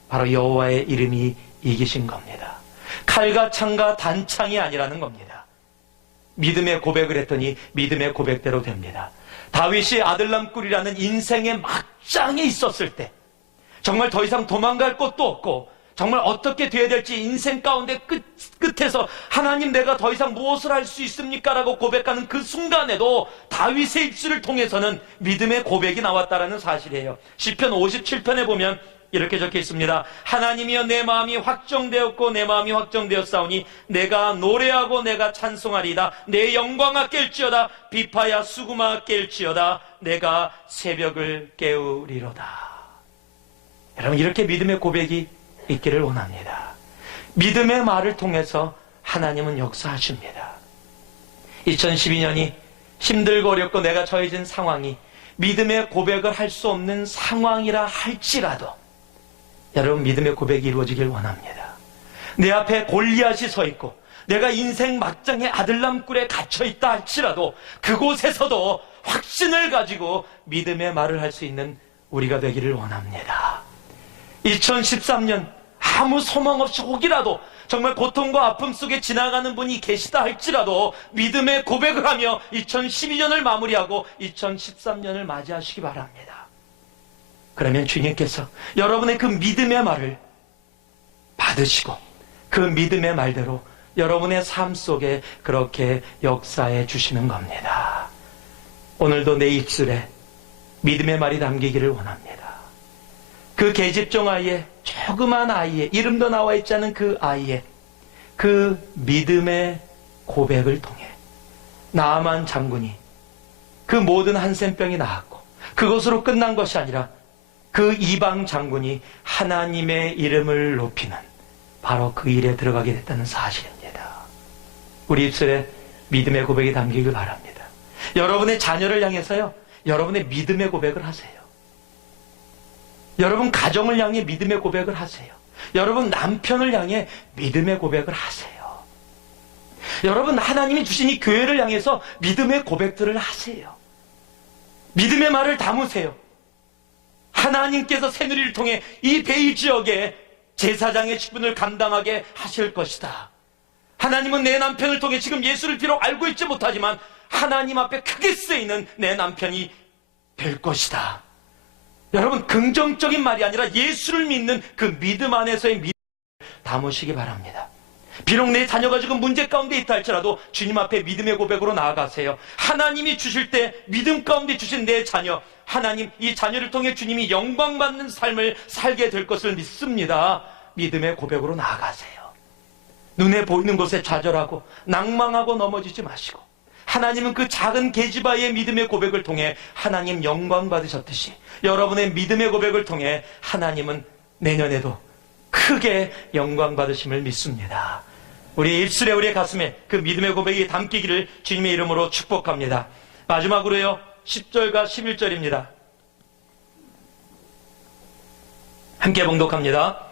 바로 여호와의 이름이 이기신 겁니다. 칼과 창과 단창이 아니라는 겁니다. 믿음의 고백을 했더니 믿음의 고백대로 됩니다. 다윗이 아들람 꿀이라는 인생의 막장에 있었을 때, 정말 더 이상 도망갈 곳도 없고 정말 어떻게 돼야 될지 인생 가운데 끝에서 하나님, 내가 더 이상 무엇을 할 수 있습니까? 라고 고백하는 그 순간에도 다윗의 입술을 통해서는 믿음의 고백이 나왔다는 사실이에요. 시편 57편에 보면 이렇게 적혀 있습니다. 하나님이여, 내 마음이 확정되었고 내 마음이 확정되었사오니 내가 노래하고 내가 찬송하리이다. 내 영광아 깰지어다. 비파야 수구마 깰지어다. 내가 새벽을 깨우리로다. 여러분, 이렇게 믿음의 고백이 있기를 원합니다. 믿음의 말을 통해서 하나님은 역사하십니다. 2012년이 힘들고 어렵고 내가 처해진 상황이 믿음의 고백을 할 수 없는 상황이라 할지라도 여러분, 믿음의 고백이 이루어지길 원합니다. 내 앞에 골리앗이 서 있고 내가 인생 막장의 아들람 꿀에 갇혀 있다 할지라도 그곳에서도 확신을 가지고 믿음의 말을 할 수 있는 우리가 되기를 원합니다. 2013년 아무 소망 없이 혹이라도 정말 고통과 아픔 속에 지나가는 분이 계시다 할지라도 믿음의 고백을 하며 2012년을 마무리하고 2013년을 맞이하시기 바랍니다. 그러면 주님께서 여러분의 그 믿음의 말을 받으시고 그 믿음의 말대로 여러분의 삶 속에 그렇게 역사해 주시는 겁니다. 오늘도 내 입술에 믿음의 말이 담기기를 원합니다. 그 계집종 아이의, 조그만 아이의, 이름도 나와 있지 않은 그 아이의 그 믿음의 고백을 통해 나아만 장군이 그 모든 한센병이 나았고 그것으로 끝난 것이 아니라 그 이방 장군이 하나님의 이름을 높이는 바로 그 일에 들어가게 됐다는 사실입니다. 우리 입술에 믿음의 고백이 담기길 바랍니다. 여러분의 자녀를 향해서요, 여러분의 믿음의 고백을 하세요. 여러분 가정을 향해 믿음의 고백을 하세요. 여러분 남편을 향해 믿음의 고백을 하세요. 여러분 하나님이 주신 이 교회를 향해서 믿음의 고백들을 하세요. 믿음의 말을 담으세요. 하나님께서 새누리를 통해 이 베이 지역에 제사장의 직분을 감당하게 하실 것이다. 하나님은 내 남편을 통해 지금 예수를 비록 알고 있지 못하지만 하나님 앞에 크게 쓰이는 내 남편이 될 것이다. 여러분, 긍정적인 말이 아니라 예수를 믿는 그 믿음 안에서의 믿음을 담으시기 바랍니다. 비록 내 자녀가 지금 문제 가운데 있다 할지라도 주님 앞에 믿음의 고백으로 나아가세요. 하나님이 주실 때 믿음 가운데 주신 내 자녀, 하나님, 이 자녀를 통해 주님이 영광받는 삶을 살게 될 것을 믿습니다. 믿음의 고백으로 나아가세요. 눈에 보이는 곳에 좌절하고 낭망하고 넘어지지 마시고 하나님은 그 작은 계집아이의 믿음의 고백을 통해 하나님 영광 받으셨듯이 여러분의 믿음의 고백을 통해 하나님은 내년에도 크게 영광 받으심을 믿습니다. 우리 입술에, 우리의 가슴에 그 믿음의 고백이 담기기를 주님의 이름으로 축복합니다. 마지막으로요, 10절과 11절입니다. 함께 봉독합니다.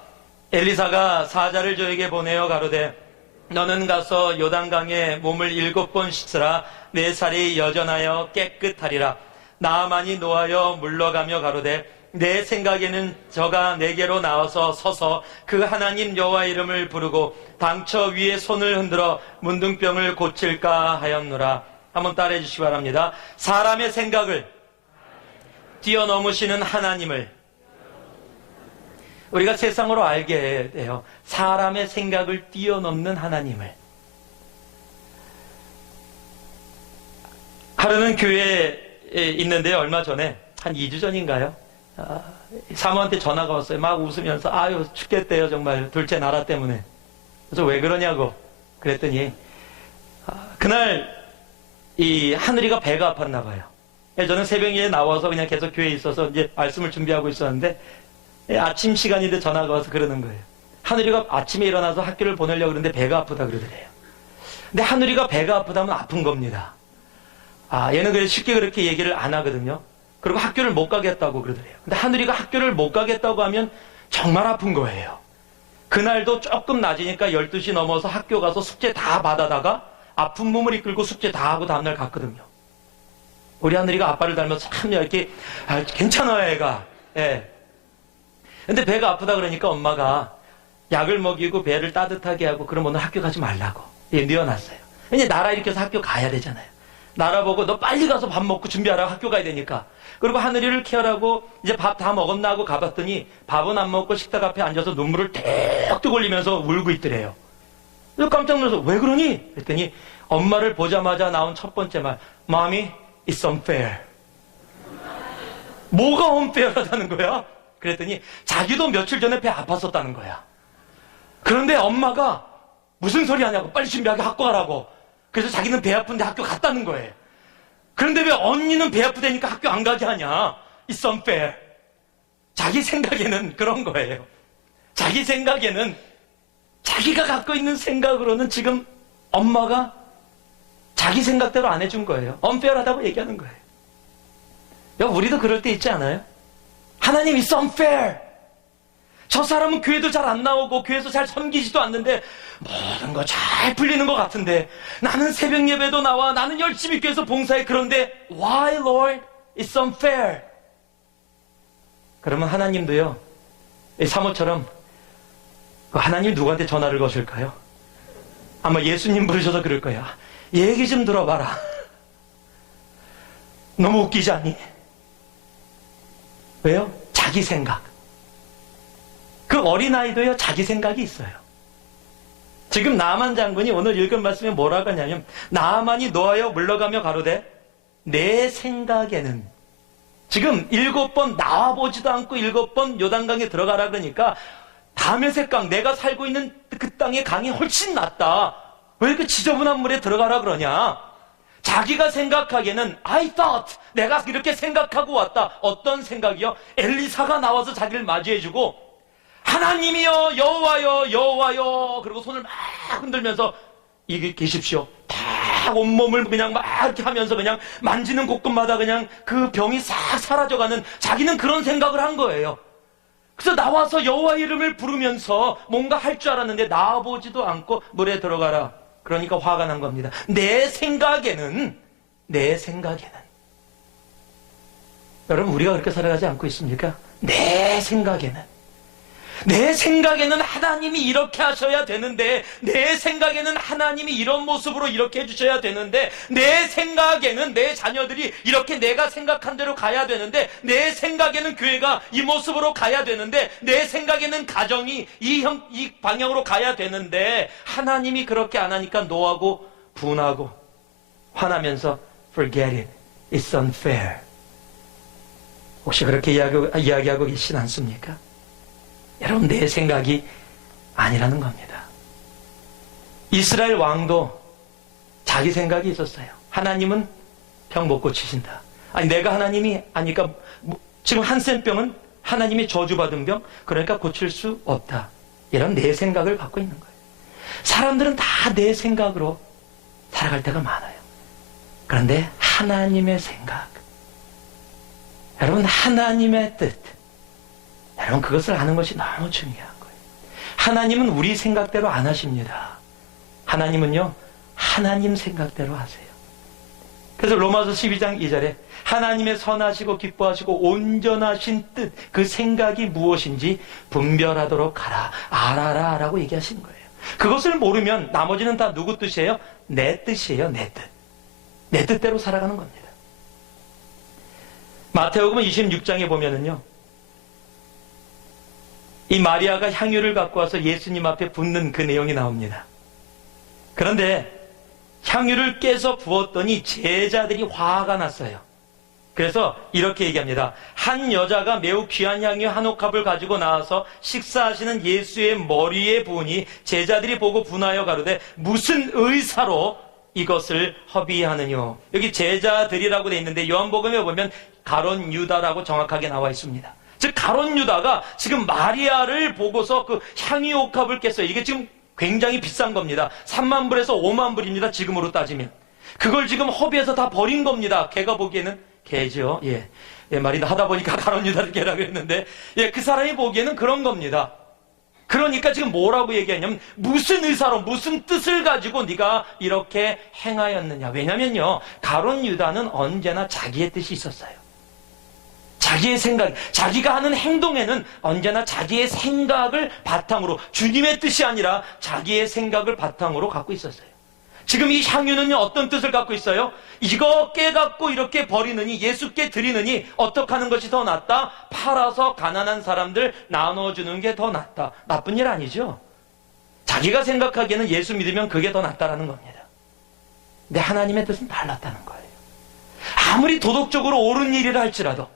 엘리사가 사자를 저에게 보내어 가로되 너는 가서 요단강에 몸을 7번 씻으라. 내 살이 여전하여 깨끗하리라. 나아만이 노하여 물러가며 가로되 내 생각에는 저가 내게로 나와서 서서 그 하나님 여호와 이름을 부르고 당처 위에 손을 흔들어 문둥병을 고칠까 하였노라. 한번 따라해 주시기 바랍니다. 사람의 생각을 뛰어넘으시는 하나님을 우리가 세상으로 알게 돼요. 사람의 생각을 뛰어넘는 하나님을. 하루는 교회에 있는데 얼마 전에 한 2주 전인가요? 사모한테 전화가 왔어요. 막 웃으면서 아유 죽겠대요 정말 둘째 나라 때문에. 그래서 왜 그러냐고 그랬더니 그날 이 하늘이가 배가 아팠나 봐요. 저는 새벽에 나와서 그냥 계속 교회에 있어서 이제 말씀을 준비하고 있었는데 아침 시간인데 전화가 와서 그러는 거예요. 하늘이가 아침에 일어나서 학교를 보내려고 그러는데 배가 아프다 그러더래요. 근데 하늘이가 배가 아프다면 아픈 겁니다. 얘는 그래 쉽게 그렇게 얘기를 안 하거든요. 그리고 학교를 못 가겠다고 그러더래요. 근데 하늘이가 학교를 못 가겠다고 하면 정말 아픈 거예요. 그날도 조금 낮이니까 12시 넘어서 학교 가서 숙제 다 받아다가 아픈 몸을 이끌고 숙제 다 하고 다음날 갔거든요. 우리 하늘이가 아빠를 닮아서 참 이렇게 괜찮아요 애가. 예. 근데 배가 아프다 그러니까 엄마가 약을 먹이고 배를 따뜻하게 하고 그럼 오늘 학교 가지 말라고 뉘어놨어요. 왜냐 나라 일으켜서 학교 가야 되잖아요. 나라 보고 너 빨리 가서 밥 먹고 준비하라고 학교 가야 되니까. 그리고 하늘이를 케어하고 이제 밥 다 먹었나 하고 가봤더니 밥은 안 먹고 식탁 앞에 앉아서 눈물을 뚝뚝 흘리면서 울고 있더래요. 그래서 깜짝 놀라서 왜 그러니? 그랬더니 엄마를 보자마자 나온 첫 번째 말, Mommy, it's unfair. 뭐가 unfair하다는 거야? 그랬더니 자기도 며칠 전에 배 아팠었다는 거야. 그런데 엄마가 무슨 소리 하냐고 빨리 준비하게 학교 가라고. 그래서 자기는 배 아픈데 학교 갔다는 거예요. 그런데 왜 언니는 배 아프다니까 학교 안 가게 하냐? It's unfair. 자기 생각에는 그런 거예요. 자기 생각에는 자기가 갖고 있는 생각으로는 지금 엄마가 자기 생각대로 안 해준 거예요. unfair하다고 얘기하는 거예요. 우리도 그럴 때 있지 않아요? 하나님 it's unfair. 저 사람은 교회도 잘 안 나오고 교회에서 잘 섬기지도 않는데 모든 거 잘 풀리는 것 같은데 나는 새벽 예배도 나와 나는 열심히 교회에서 봉사해. 그런데 why Lord? It's unfair. 그러면 하나님도요 사모처럼 하나님 누구한테 전화를 거실까요? 아마 예수님 부르셔서 그럴 거야. 얘기 좀 들어봐라. 너무 웃기지 않니? 왜요? 자기 생각. 그 어린아이도요 자기 생각이 있어요. 지금 나만 장군이 오늘 읽은 말씀에 뭐라고 하냐면 나만이 노하여 물러가며 가로되 내 생각에는 지금 7번 나와보지도 않고 7번 요단강에 들어가라 그러니까 다메섹강 내가 살고 있는 그 땅의 강이 훨씬 낫다. 왜 이렇게 지저분한 물에 들어가라 그러냐? 자기가 생각하기에는 I thought 내가 이렇게 생각하고 왔다. 어떤 생각이요? 엘리사가 나와서 자기를 맞이해주고 하나님이여 여호와여 여호와여 그리고 손을 막 흔들면서 이게 계십시오. 다 온몸을 그냥 막 이렇게 하면서 그냥 만지는 곳곳마다 그냥 그 병이 싹 사라져가는 자기는 그런 생각을 한 거예요. 그래서 나와서 여호와 이름을 부르면서 뭔가 할 줄 알았는데 나와보지도 않고 물에 들어가라. 그러니까 화가 난 겁니다. 내 생각에는 여러분 우리가 그렇게 살아가지 않고 있습니까? 내 생각에는 하나님이 이렇게 하셔야 되는데 내 생각에는 하나님이 이런 모습으로 이렇게 해주셔야 되는데 내 생각에는 내 자녀들이 이렇게 내가 생각한 대로 가야 되는데 내 생각에는 교회가 이 모습으로 가야 되는데 내 생각에는 가정이 이 방향으로 가야 되는데 하나님이 그렇게 안 하니까 노하고 분하고 화나면서 Forget it. It's unfair. 혹시 그렇게 이야기하고 계시진 않습니까? 여러분 내 생각이 아니라는 겁니다. 이스라엘 왕도 자기 생각이 있었어요. 하나님은 병 못 고치신다. 아니 내가 하나님이 아니까 지금 한센병은 하나님이 저주받은 병 그러니까 고칠 수 없다. 이런 내 생각을 갖고 있는 거예요. 사람들은 다 내 생각으로 살아갈 때가 많아요. 그런데 하나님의 생각 여러분 하나님의 뜻 여러분 그것을 아는 것이 너무 중요한 거예요. 하나님은 우리 생각대로 안 하십니다. 하나님은요 하나님 생각대로 하세요. 그래서 로마서 12장 2절에 하나님의 선하시고 기뻐하시고 온전하신 뜻 그 생각이 무엇인지 분별하도록 하라 알아라 라고 얘기하시는 거예요. 그것을 모르면 나머지는 다 누구 뜻이에요? 내 뜻이에요. 내 뜻대로 살아가는 겁니다. 마태복음 26장에 보면은요 이 마리아가 향유를 갖고 와서 예수님 앞에 붓는 그 내용이 나옵니다. 그런데 향유를 깨서 부었더니 제자들이 화가 났어요. 그래서 이렇게 얘기합니다. 한 여자가 매우 귀한 향유 한 옥합을 가지고 나와서 식사하시는 예수의 머리에 부으니 제자들이 보고 분하여 가로되 무슨 의사로 이것을 허비하느뇨. 여기 제자들이라고 돼 있는데 요한복음에 보면 가룟 유다라고 정확하게 나와 있습니다. 즉 가룟 유다가 지금 마리아를 보고서 그 향유옥합을 깼어요. 이게 지금 굉장히 비싼 겁니다. 3만 불에서 5만 불입니다. 지금으로 따지면. 그걸 지금 허비해서 다 버린 겁니다. 걔가 보기에는 개죠. 예, 말이나 하다 보니까 가룟 유다를 개라고 했는데, 그 사람이 보기에는 그런 겁니다. 그러니까 지금 뭐라고 얘기하냐면 무슨 의사로 무슨 뜻을 가지고 네가 이렇게 행하였느냐. 왜냐면요, 가룟 유다는 언제나 자기의 뜻이 있었어요. 자기의 생각, 자기가 하는 행동에는 언제나 자기의 생각을 바탕으로, 주님의 뜻이 아니라 자기의 생각을 바탕으로 갖고 있었어요. 지금 이 향유는요, 어떤 뜻을 갖고 있어요? 이거 깨갖고 이렇게 버리느니, 예수께 드리느니 어떻게 하는 것이 더 낫다? 팔아서 가난한 사람들 나눠주는 게 더 낫다. 나쁜 일 아니죠? 자기가 생각하기에는 예수 믿으면 그게 더 낫다라는 겁니다. 근데 하나님의 뜻은 달랐다는 거예요. 아무리 도덕적으로 옳은 일이라 할지라도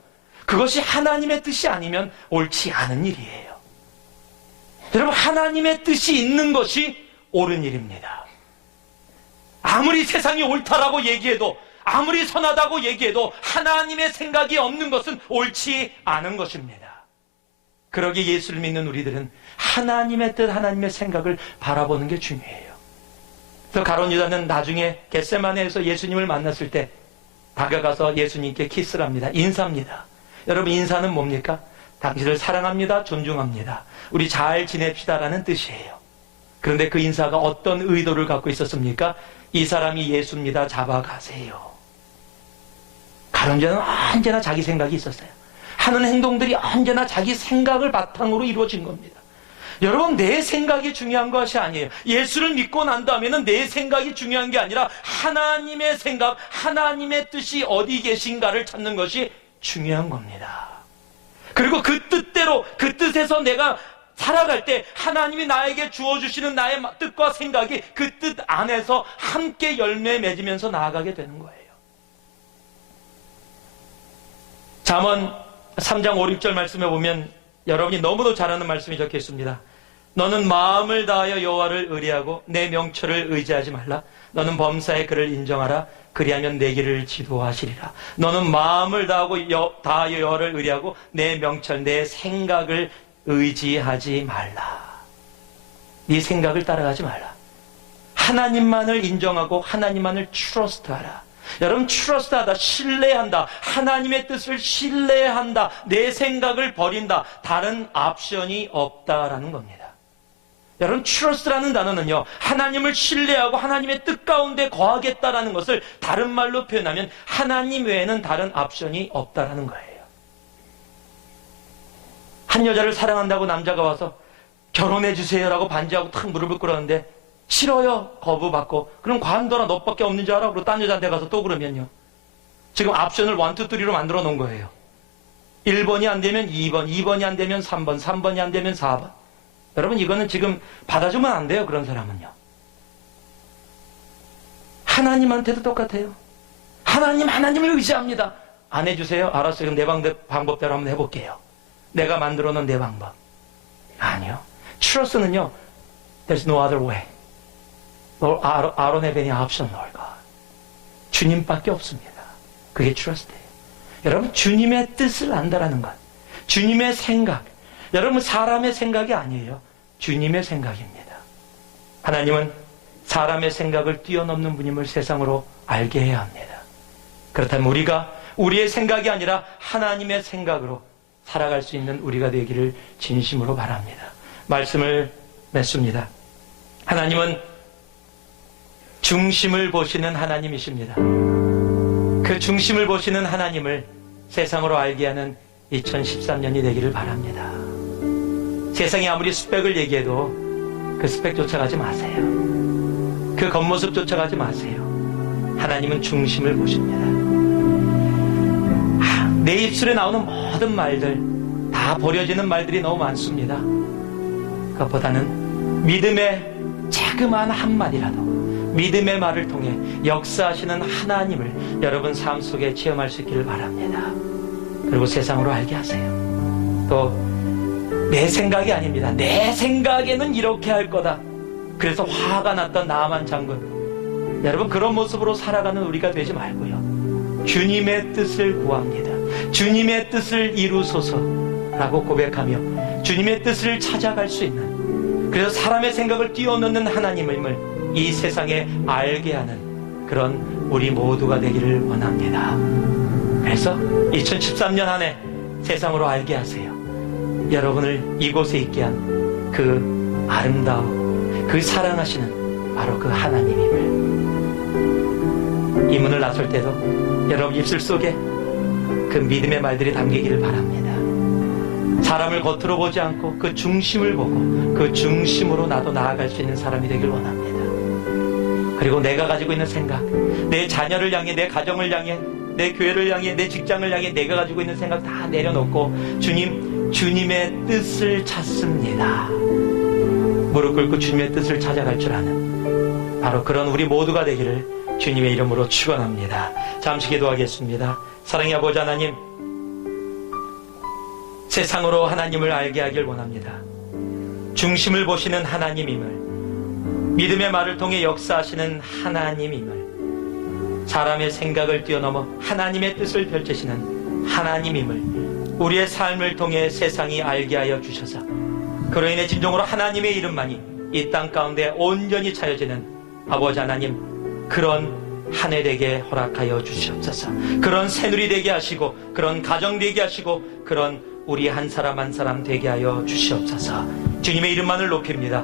그것이 하나님의 뜻이 아니면 옳지 않은 일이에요. 여러분, 하나님의 뜻이 있는 것이 옳은 일입니다. 아무리 세상이 옳다라고 얘기해도, 아무리 선하다고 얘기해도 하나님의 생각이 없는 것은 옳지 않은 것입니다. 그러기에 예수를 믿는 우리들은 하나님의 뜻, 하나님의 생각을 바라보는 게 중요해요. 그래서 가룟 유다는 나중에 겟세마네에서 예수님을 만났을 때 다가가서 예수님께 키스를 합니다. 인사합니다. 여러분, 인사는 뭡니까? 당신을 사랑합니다, 존중합니다, 우리 잘 지냅시다라는 뜻이에요. 그런데 그 인사가 어떤 의도를 갖고 있었습니까? 이 사람이 예수입니다, 잡아가세요. 가룟 유다는 언제나 자기 생각이 있었어요. 하는 행동들이 언제나 자기 생각을 바탕으로 이루어진 겁니다. 여러분, 내 생각이 중요한 것이 아니에요. 예수를 믿고 난 다음에는 내 생각이 중요한 게 아니라 하나님의 생각, 하나님의 뜻이 어디 계신가를 찾는 것이 중요한 겁니다. 그리고 그 뜻대로, 그 뜻에서 내가 살아갈 때 하나님이 나에게 주어주시는 나의 뜻과 생각이 그 뜻 안에서 함께 열매 맺으면서 나아가게 되는 거예요. 잠언 3장 5, 6절 말씀에 보면 여러분이 너무도 잘 아는 말씀이 적혀 있습니다. 너는 마음을 다하여 여호와를 의뢰하고 내 명철을 의지하지 말라. 너는 범사에 그를 인정하라. 그리하면 내 길을 지도하시리라. 너는 마음을 다하여 여호와를 의뢰하고 내 명철, 내 생각을 의지하지 말라. 네 생각을 따라가지 말라. 하나님만을 인정하고 하나님만을 트러스트하라. 여러분, 트러스트하다, 신뢰한다, 하나님의 뜻을 신뢰한다, 내 생각을 버린다, 다른 옵션이 없다라는 겁니다. 여러분, 트러스트라는 단어는요, 하나님을 신뢰하고 하나님의 뜻 가운데 거하겠다라는 것을 다른 말로 표현하면 하나님 외에는 다른 옵션이 없다라는 거예요. 한 여자를 사랑한다고 남자가 와서 결혼해 주세요라고 반지하고 탁 무릎을 꿇었는데 싫어요, 거부받고, 그럼 관둬라, 너밖에 없는 줄 알아? 그리고 딴 여자한테 가서 또 그러면요, 지금 옵션을 1, 2, 3로 만들어 놓은 거예요. 1번이 안 되면 2번, 2번이 안 되면 3번, 3번이 안 되면 4번. 여러분, 이거는 지금 받아주면 안 돼요. 그런 사람은요. 하나님한테도 똑같아요. 하나님을 의지합니다. 안 해주세요? 알았어요. 그럼 내 방법대로 한번 해볼게요. 내가 만들어 놓은 내 방법. 아니요. 트러스는요, there's no other way. I don't have any option, Lord God. 주님밖에 없습니다. 그게 트러스트예요. 여러분, 주님의 뜻을 안다라는 것, 주님의 생각, 여러분, 사람의 생각이 아니에요. 주님의 생각입니다. 하나님은 사람의 생각을 뛰어넘는 분임을 세상으로 알게 해야 합니다. 그렇다면 우리가 우리의 생각이 아니라 하나님의 생각으로 살아갈 수 있는 우리가 되기를 진심으로 바랍니다. 말씀을 맺습니다. 하나님은 중심을 보시는 하나님이십니다. 그 중심을 보시는 하나님을 세상으로 알게 하는 2013년이 되기를 바랍니다. 세상이 아무리 스펙을 얘기해도 그 스펙 쫓아가지 마세요. 그 겉모습 쫓아가지 마세요. 하나님은 중심을 보십니다. 내 입술에 나오는 모든 말들 다 버려지는 말들이 너무 많습니다. 그것보다는 믿음의 자그마한 한마디라도 믿음의 말을 통해 역사하시는 하나님을 여러분 삶 속에 체험할 수 있기를 바랍니다. 그리고 세상으로 알게 하세요. 또 내 생각이 아닙니다. 내 생각에는 이렇게 할 거다. 그래서 화가 났던 나아만 장군, 여러분, 그런 모습으로 살아가는 우리가 되지 말고요, 주님의 뜻을 구합니다. 주님의 뜻을 이루소서라고 고백하며 주님의 뜻을 찾아갈 수 있는, 그래서 사람의 생각을 뛰어넘는 하나님을 이 세상에 알게 하는 그런 우리 모두가 되기를 원합니다. 그래서 2013년 한 해 세상으로 알게 하세요. 여러분을 이곳에 있게 한 그 아름다운, 그 사랑하시는 바로 그 하나님임을. 이 문을 나설 때도 여러분 입술 속에 그 믿음의 말들이 담기기를 바랍니다. 사람을 겉으로 보지 않고 그 중심을 보고 그 중심으로 나도 나아갈 수 있는 사람이 되길 원합니다. 그리고 내가 가지고 있는 생각, 내 자녀를 향해, 내 가정을 향해, 내 교회를 향해, 내 직장을 향해 내가 가지고 있는 생각 다 내려놓고 주님의 뜻을 찾습니다. 무릎 꿇고 주님의 뜻을 찾아갈 줄 아는 바로 그런 우리 모두가 되기를 주님의 이름으로 축원합니다. 잠시 기도하겠습니다. 사랑의 아버지 하나님, 세상으로 하나님을 알게 하길 원합니다. 중심을 보시는 하나님임을, 믿음의 말을 통해 역사하시는 하나님임을, 사람의 생각을 뛰어넘어 하나님의 뜻을 펼치시는 하나님임을 우리의 삶을 통해 세상이 알게 하여 주셔서 그로 인해 진정으로 하나님의 이름만이 이 땅 가운데 온전히 차여지는 아버지 하나님, 그런 한 해 되게 허락하여 주시옵소서. 그런 새누리 되게 하시고, 그런 가정 되게 하시고, 그런 우리 한 사람 한 사람 되게 하여 주시옵소서. 주님의 이름만을 높입니다.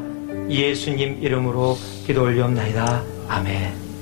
예수님 이름으로 기도 올리옵나이다. 아멘.